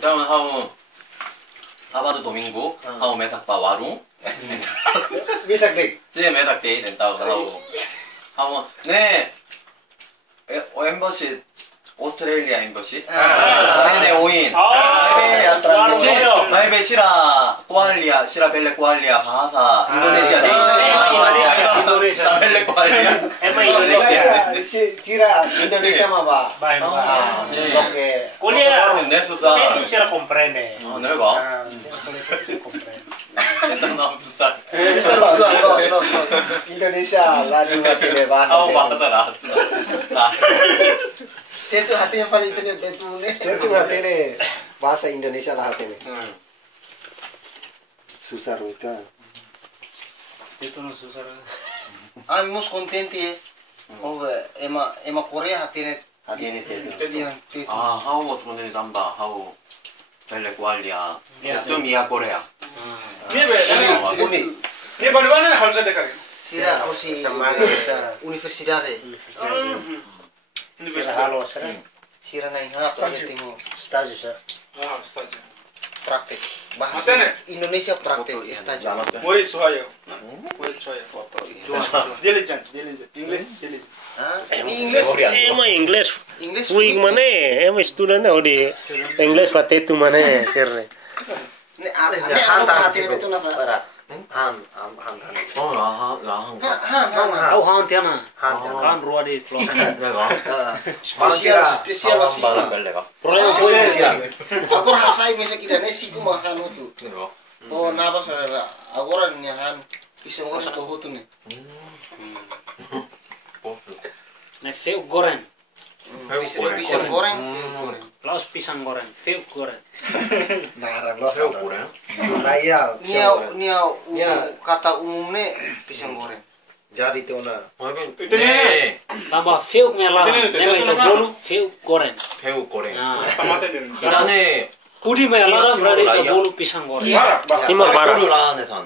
Então, hau sábado, domingo, hau mesak pa warung. Mesak deh. Dia mesak day, dan tahu hau 네, 엠버시 오스트레일리아 엠버시. 네, 오인. 마이베 시라 kualia, 시라 벨레 kualia bahasa Indonesia nih. Indonesia. 벨레 kualia. Emang Indonesia. Sira Indonesia mah pak. Baik. Oke. Kuliah. 네, susah. Itu cara comprende. 내가. Comprende. 일단 너무 susah. Susah pak. No. Indonesia lah juga tidak bahasa. Hau bahasa lah. Itu hatinya paling itu nih. Itu hatinya bahasa Indonesia lah hatinya. Susah ruka. Itu no susah. Amos kontenti ya. Oh, ema Korea hatinya. Hatinya itu. Itu. Hau was konten tamba, hau 벨레 kualia. Itu Mia Korea. Ini bagaimana harus ada kali? Sira osi universidad. Sira halo sira. Sira naik apa timo Stage sir. Stage. praktek. Bahasa Matane? Indonesia praktek stage. Woi sohayo. Woi sohayo. Foto. Diligent. English diligent. Ini English. Emang English. English. Wing mana? Emang student oh di English pate tu mana sir. Ini apa hatinya itu nasa? Han. Au han tiana. Han ruah di klub. 내가. Spesial sih. 벨레가. Proyek boleh. Agora hasai mesa kira nesi ku makan itu. 내가. Oh napa saudara? Agora nyahan bisa ngoreng ke hutu nih. Feu goreng. Bisa goreng. Laos pisang goreng. Feu goreng. Narang lo 새우 고래. Naya. Nia kata umumnya pisang goreng. Jadi itu na. Itu nih. Tambah feu melah. Nema itu bolu feu goreng. 새우 고래. Tomatnya dia. 이란에 Kudi melah berarti itu bolu pisang goreng. Barak. Timur barat. 바르라네산.